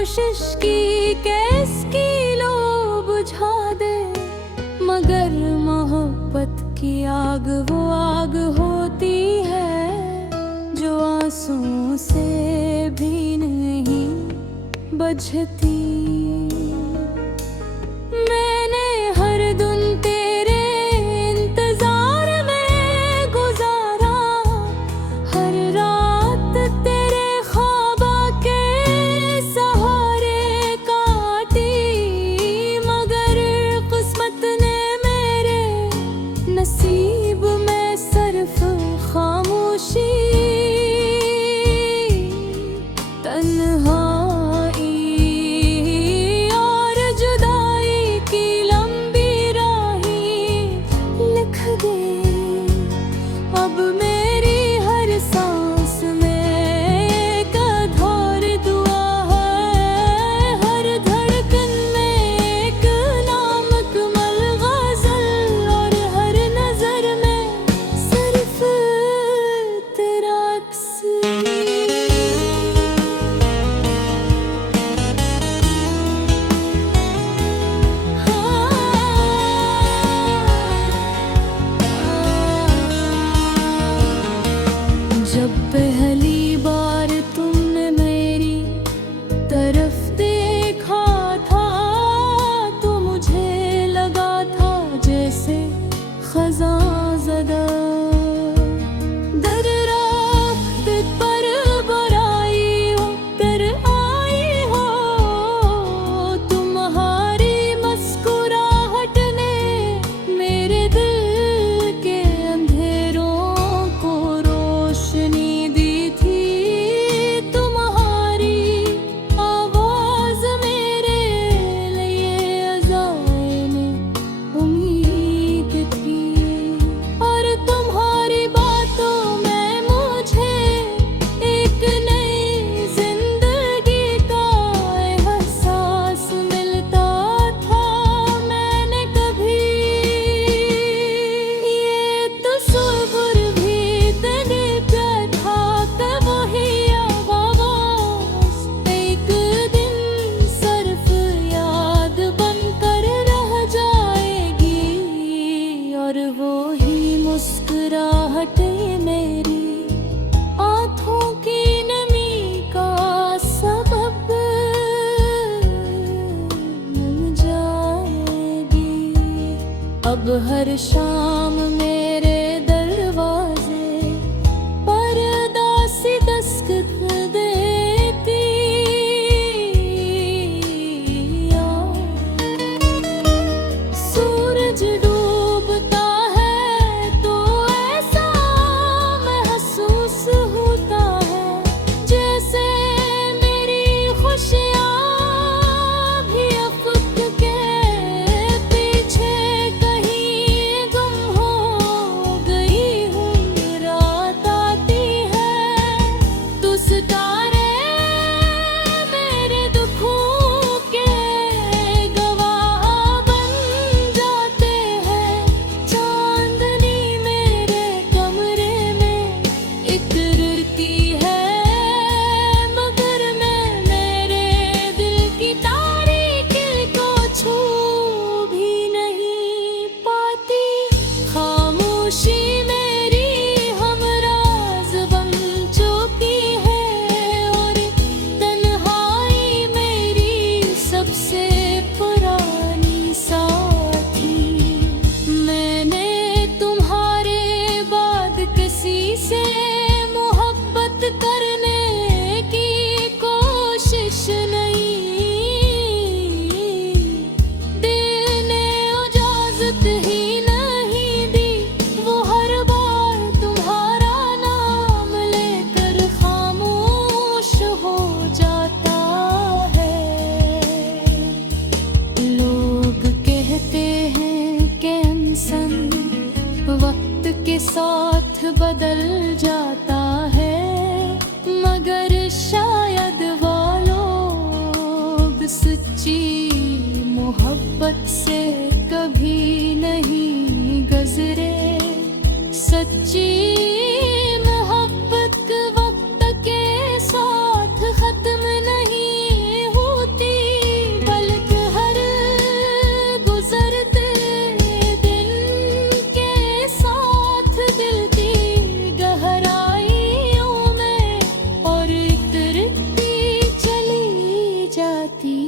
कोशिश की कैसकी लो बुझा दे, मगर मोहब्बत की आग वो आग होती है जो आंसुओं से भी नहीं बुझती। मैंने हर दिन तेरे इंतजार में गुजारा, हर रात तेरे ख्वाबा के सहारे काटी, मगर किस्मत ने मेरे नसीब में सिर्फ खामोशी, तन्हाई और जुदाई की लंबी राहें लिख दे। अब मेरी हर सांस में एक अधूर दुआ है, हर धड़कन में एक नामुकम्मल गज़ल, और हर नजर में सिर्फ तेरा अक्स। जब पहली बार तुमने मेरी तरफ देखा था, तो मुझे लगा था जैसे खज़ां ज़दा दरख्त पर बराई हो कर आई हो। तुम्हारी मुस्कुराहट ने मेरे दिल के अंधेरों को रोशनी दी थी, तुम्हारी आवाज मेरे लिए अज़ाए में उम्मीद थी, और तुम्हारी बातों में मुझे एक नई जिंदगी का एहसास मिलता था। मैंने कभी ये तस्वीर भी नहीं किया था कि वही आवाज़ एक दिन सिर्फ याद बनकर रह जाएगी, और वो ही मुस्कुराहटें मेरी आँखों की नमी का सबब बन जाएगी। अब हर शाम मेरे दरवाजे पर दासी दस्तक देती, सूरज डूबता है तो ऐसा महसूस होता है जैसे मेरी खुशियाँ भी अफ़क़ के पीछे कहीं गुम हो गई हूँ। रात आती है तो सितारे मेरे दुखों के गवाह बन जाते हैं। चांदनी मेरे कमरे में इकरती है, मगर मैं मेरे दिल की तारीकी को छू भी नहीं पाती। खामोशी मेरी हमराज़ बन चुकी है, और तन्हाई मेरी सबसे पुरानी साथी। मैंने तुम्हारे बाद किसी से मोहब्बत करने की कोशिश नहीं, दिल ने इजाज़त ही नहीं दी। वो हर बार तुम्हारा नाम लेकर खामोश हो जाता है। लोग कहते हैं कि इंसान वक्त के साथ बदल जाता है, मगर शायद वो लोग सच्ची मोहब्बत से कभी नहीं गुजरे। सच्ची मोहब्बत वक्त के साथ खत्म नहीं हुई। पति